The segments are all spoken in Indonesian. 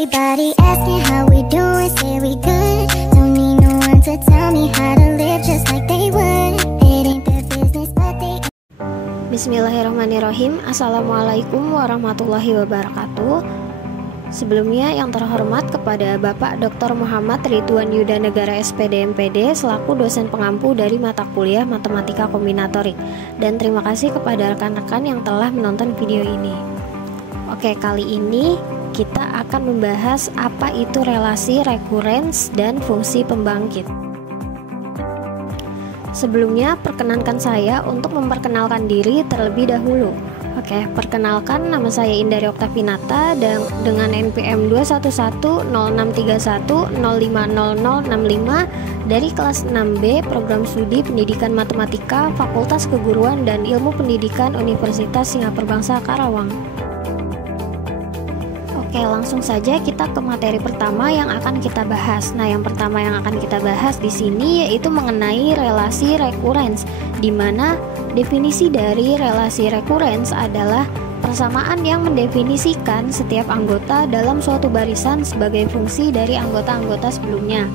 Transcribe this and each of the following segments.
Everybody asking how we doing, say we good. Don't need no one to tell me how to live just like they would. It ain't their business but they. Bismillahirrahmanirrahim. Assalamualaikum warahmatullahi wabarakatuh. Sebelumnya yang terhormat kepada Bapak Dr. Muhammad Ridwan Yuda Negara SPD MPD selaku dosen pengampu dari mata kuliah Matematika Kombinatorik, dan terima kasih kepada rekan-rekan yang telah menonton video ini. Oke, kali ini kita akan membahas apa itu relasi rekurens dan fungsi pembangkit. Sebelumnya, perkenankan saya untuk memperkenalkan diri terlebih dahulu. Oke, perkenalkan, nama saya Indari Oktavinata dan dengan NPM 2110631050065 dari kelas 6B Program Studi Pendidikan Matematika Fakultas Keguruan dan Ilmu Pendidikan Universitas Singapura Bangsa Karawang. Oke, langsung saja kita ke materi pertama yang akan kita bahas. Nah, yang pertama yang akan kita bahas di sini yaitu mengenai relasi rekurens, di mana definisi dari relasi rekurens adalah persamaan yang mendefinisikan setiap anggota dalam suatu barisan sebagai fungsi dari anggota-anggota sebelumnya.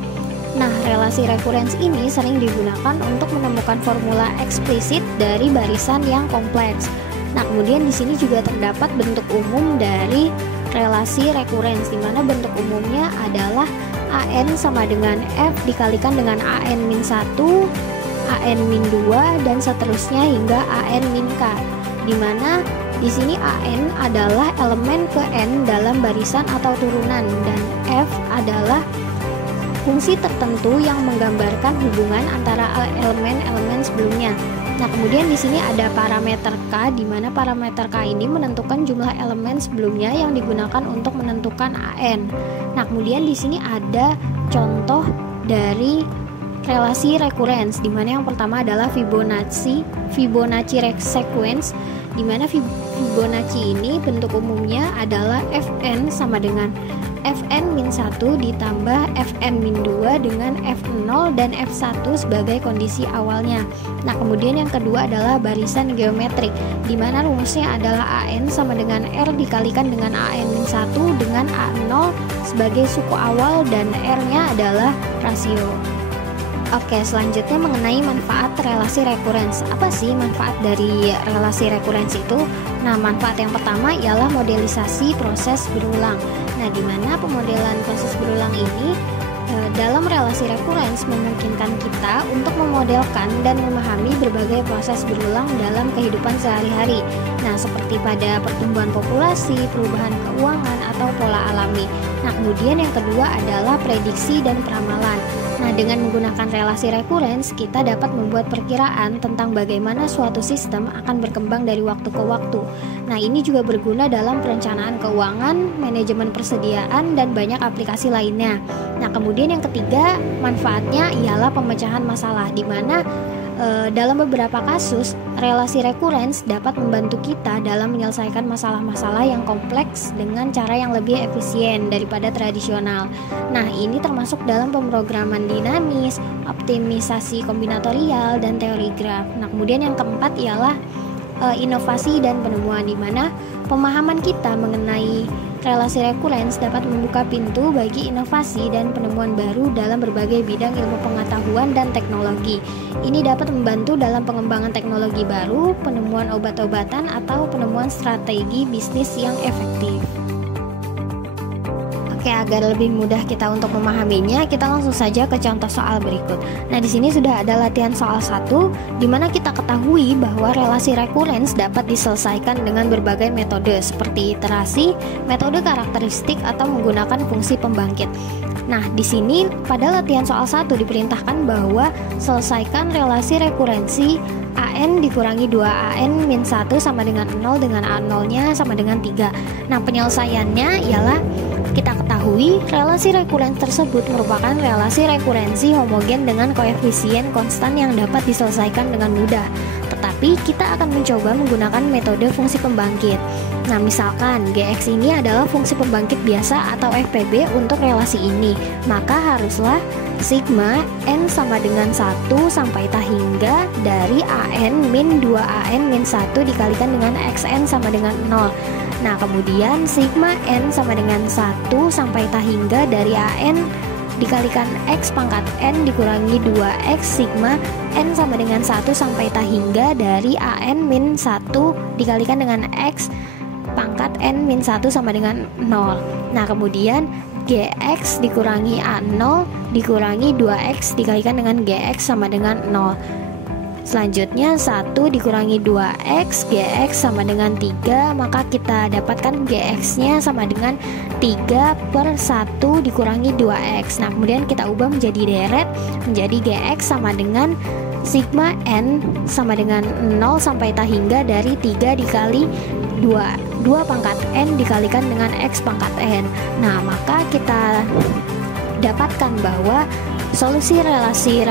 Nah, relasi rekurens ini sering digunakan untuk menemukan formula eksplisit dari barisan yang kompleks. Nah, kemudian di sini juga terdapat bentuk umum dari relasi rekurens, di mana bentuk umumnya adalah AN sama dengan F dikalikan dengan AN-1, AN-2 dan seterusnya hingga AN-K, di mana di sini AN adalah elemen ke N dalam barisan atau turunan dan F adalah fungsi tertentu yang menggambarkan hubungan antara elemen-elemen sebelumnya. Nah, kemudian di sini ada parameter K, di mana parameter K ini menentukan jumlah elemen sebelumnya yang digunakan untuk menentukan AN. Nah, kemudian di sini ada contoh dari relasi rekurens, di mana yang pertama adalah Fibonacci sequence, di mana Fibonacci ini bentuk umumnya adalah Fn sama dengan Fn-1 ditambah Fn-2 dengan F0 dan F1 sebagai kondisi awalnya. Nah, kemudian yang kedua adalah barisan geometrik, di mana rumusnya adalah AN sama dengan R dikalikan dengan AN-1 dengan A0 sebagai suku awal dan R-nya adalah rasio. Oke, selanjutnya mengenai manfaat relasi rekurens. Apa sih manfaat dari relasi rekurens itu? Nah, manfaat yang pertama ialah modelisasi proses berulang. Nah, di mana pemodelan proses berulang ini dalam relasi rekurens memungkinkan kita untuk memodelkan dan memahami berbagai proses berulang dalam kehidupan sehari-hari. Nah, seperti pada pertumbuhan populasi, perubahan keuangan, atau pola alami. Nah, kemudian yang kedua adalah prediksi dan peramalan. Nah, dengan menggunakan relasi rekurens, kita dapat membuat perkiraan tentang bagaimana suatu sistem akan berkembang dari waktu ke waktu. Nah, ini juga berguna dalam perencanaan keuangan, manajemen persediaan, dan banyak aplikasi lainnya. Nah, kemudian yang ketiga, manfaatnya ialah pemecahan masalah, di mana dalam beberapa kasus, relasi rekurens dapat membantu kita dalam menyelesaikan masalah-masalah yang kompleks dengan cara yang lebih efisien daripada tradisional. Nah, ini termasuk dalam pemrograman dinamis, optimisasi kombinatorial, dan teori graf. Nah, kemudian yang keempat ialah inovasi dan penemuan, di mana pemahaman kita mengenai relasi rekurens dapat membuka pintu bagi inovasi dan penemuan baru dalam berbagai bidang ilmu pengetahuan dan teknologi. Ini dapat membantu dalam pengembangan teknologi baru, penemuan obat-obatan, atau penemuan strategi bisnis yang efektif. Oke, agar lebih mudah kita untuk memahaminya, kita langsung saja ke contoh soal berikut. Nah, di sini sudah ada latihan soal 1, di mana kita ketahui bahwa relasi rekurens dapat diselesaikan dengan berbagai metode seperti iterasi, metode karakteristik, atau menggunakan fungsi pembangkit. Nah, di sini pada latihan soal 1 diperintahkan bahwa selesaikan relasi rekurensi AN dikurangi 2AN-1 sama dengan 0 dengan A0-nya sama dengan 3. Nah, penyelesaiannya ialah kita ketahui relasi rekurens tersebut merupakan relasi rekurensi homogen dengan koefisien konstan yang dapat diselesaikan dengan mudah. Tetapi kita akan mencoba menggunakan metode fungsi pembangkit. Nah, misalkan Gx ini adalah fungsi pembangkit biasa atau FPB untuk relasi ini, maka haruslah sigma n sama dengan 1 sampai hingga dari AN min 2AN min 1 dikalikan dengan XN sama dengan 0. Nah, kemudian sigma N sama dengan 1 sampai tah hingga dari AN dikalikan X pangkat N dikurangi 2X sigma N sama dengan 1 sampai tah hingga dari AN min 1 dikalikan dengan X pangkat N min 1 sama dengan 0. Nah, kemudian GX dikurangi A0 dikurangi 2X dikalikan dengan GX sama dengan 0. Selanjutnya 1 dikurangi 2X, GX sama dengan 3, maka kita dapatkan GX nya sama dengan 3 per 1 dikurangi 2X. Nah, kemudian kita ubah menjadi deret, menjadi GX sama dengan sigma N sama dengan 0 sampai tah hingga dari 3 dikali 2 pangkat N dikalikan dengan X pangkat N. Nah, maka kita dapatkan bahwa solusi relasi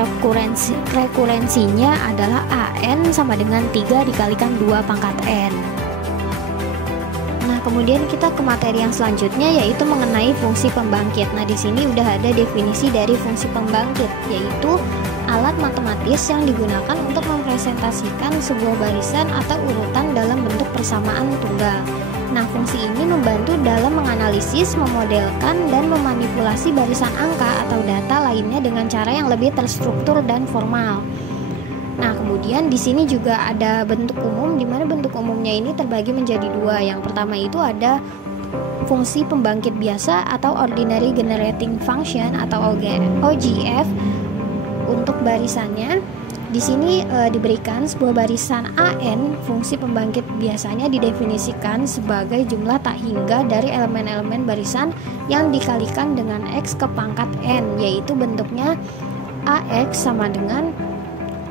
rekurensinya adalah AN sama dengan 3 dikalikan 2 pangkat N. Nah, kemudian kita ke materi yang selanjutnya yaitu mengenai fungsi pembangkit. Nah, di sini udah ada definisi dari fungsi pembangkit, yaitu alat matematis yang digunakan untuk mempresentasikan sebuah barisan atau urutan dalam bentuk persamaan tunggal. Nah, fungsi ini membantu dalam menganalisis, memodelkan, dan memanipulasi barisan angka atau data lainnya dengan cara yang lebih terstruktur dan formal. Nah, kemudian di sini juga ada bentuk umum, di mana bentuk umumnya ini terbagi menjadi dua. Yang pertama itu ada fungsi pembangkit biasa atau Ordinary Generating Function atau OGF. Untuk barisannya di sini diberikan sebuah barisan AN, fungsi pembangkit biasanya didefinisikan sebagai jumlah tak hingga dari elemen-elemen barisan yang dikalikan dengan X ke pangkat N, yaitu bentuknya AX sama dengan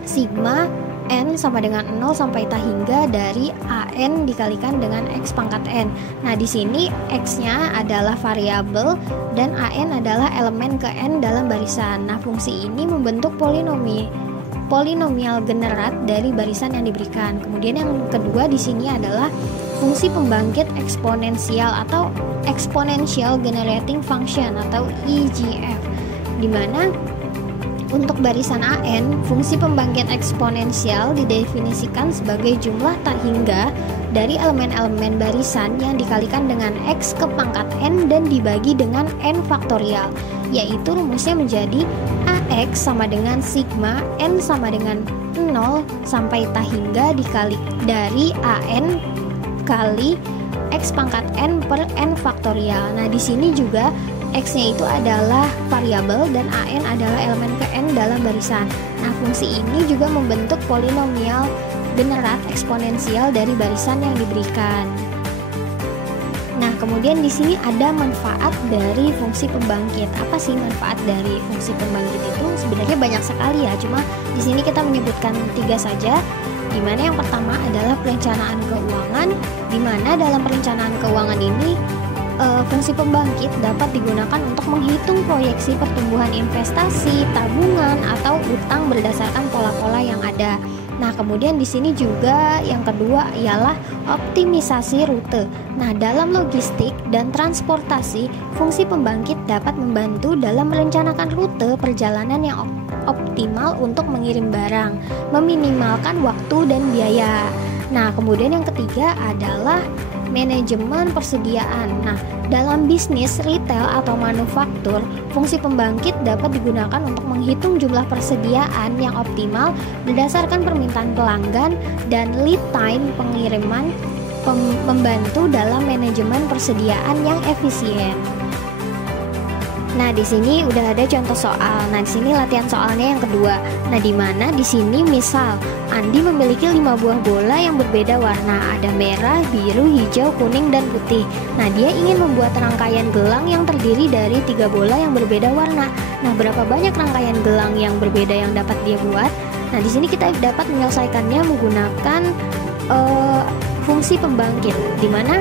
sigma N sama dengan 0 sampai tah hingga dari AN dikalikan dengan X pangkat N. Nah, di sini X-nya adalah variabel dan AN adalah elemen ke N dalam barisan. Nah, fungsi ini membentuk polinomial generat dari barisan yang diberikan. Kemudian yang kedua di sini adalah fungsi pembangkit eksponensial atau Exponential Generating Function atau EGF, di mana untuk barisan AN, fungsi pembangkit eksponensial didefinisikan sebagai jumlah tak hingga dari elemen-elemen barisan yang dikalikan dengan X ke pangkat N dan dibagi dengan N faktorial, yaitu rumusnya menjadi AX sama dengan sigma N sama dengan 0 sampai tah hingga dikali dari AN kali X pangkat N per N faktorial. Nah, di sini juga X-nya itu adalah variabel dan AN adalah elemen ke N dalam barisan. Nah, fungsi ini juga membentuk polinomial generat eksponensial dari barisan yang diberikan. Nah, kemudian di sini ada manfaat dari fungsi pembangkit. Apa sih manfaat dari fungsi pembangkit itu? Sebenarnya banyak sekali ya, cuma di sini kita menyebutkan 3 saja. Di mana yang pertama adalah perencanaan keuangan, di mana dalam perencanaan keuangan ini fungsi pembangkit dapat digunakan untuk menghitung proyeksi pertumbuhan investasi, tabungan, atau utang berdasarkan pola-pola yang ada. Nah, kemudian di sini juga yang kedua ialah optimisasi rute. Nah, dalam logistik dan transportasi, fungsi pembangkit dapat membantu dalam merencanakan rute perjalanan yang optimal untuk mengirim barang, meminimalkan waktu dan biaya. Nah, kemudian yang ketiga adalah manajemen persediaan. Nah, dalam bisnis retail atau manufaktur, fungsi pembangkit dapat digunakan untuk menghitung jumlah persediaan yang optimal berdasarkan permintaan pelanggan dan lead time pengiriman, membantu dalam manajemen persediaan yang efisien. Nah, di sini udah ada contoh soal. Nah, di sini latihan soalnya yang kedua. Nah, di mana di sini misal Andi memiliki 5 buah bola yang berbeda warna, ada merah, biru, hijau, kuning, dan putih. Nah, dia ingin membuat rangkaian gelang yang terdiri dari 3 bola yang berbeda warna. Nah, berapa banyak rangkaian gelang yang berbeda yang dapat dia buat? Nah, di sini kita dapat menyelesaikannya menggunakan fungsi pembangkit, di mana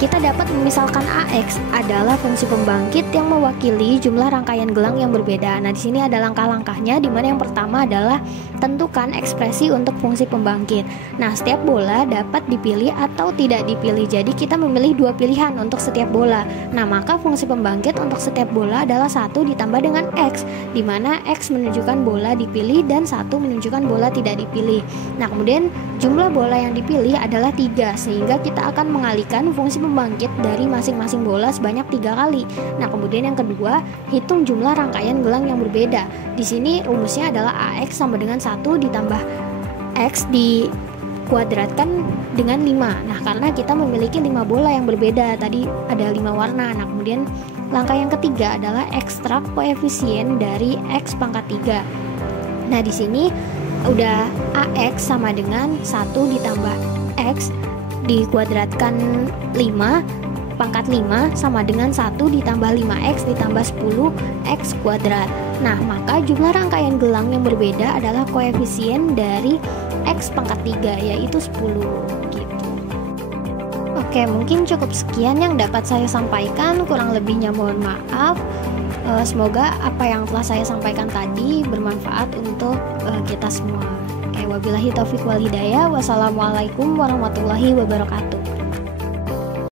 kita dapat memisalkan AX adalah fungsi pembangkit yang mewakili jumlah rangkaian gelang yang berbeda. Nah, di sini ada langkah-langkahnya, di mana yang pertama adalah tentukan ekspresi untuk fungsi pembangkit. Nah, setiap bola dapat dipilih atau tidak dipilih. Jadi kita memilih dua pilihan untuk setiap bola. Nah, maka fungsi pembangkit untuk setiap bola adalah 1 ditambah dengan X, di mana X menunjukkan bola dipilih dan 1 menunjukkan bola tidak dipilih. Nah, kemudian jumlah bola yang dipilih adalah 3, sehingga kita akan mengalihkan fungsi pembangkit dari masing-masing bola sebanyak 3 kali. Nah, kemudian yang kedua, hitung jumlah rangkaian gelang yang berbeda. Di sini rumusnya adalah AX sama dengan 1 ditambah X dikuadratkan dengan 5. Nah, karena kita memiliki 5 bola yang berbeda, tadi ada 5 warna. Nah, kemudian langkah yang ketiga adalah ekstrak koefisien dari X pangkat 3. Nah, di sini udah AX sama dengan 1 ditambah X dikuadratkan 5 pangkat 5 sama dengan 1 ditambah 5X ditambah 10X kuadrat. Nah, maka jumlah rangkaian gelang yang berbeda adalah koefisien dari X pangkat 3, yaitu 10 gitu. Oke, mungkin cukup sekian yang dapat saya sampaikan, kurang lebihnya mohon maaf. Semoga apa yang telah saya sampaikan tadi bermanfaat untuk kita semua. Wabillahi taufiq wal hidayah. Wassalamualaikum warahmatullahi wabarakatuh.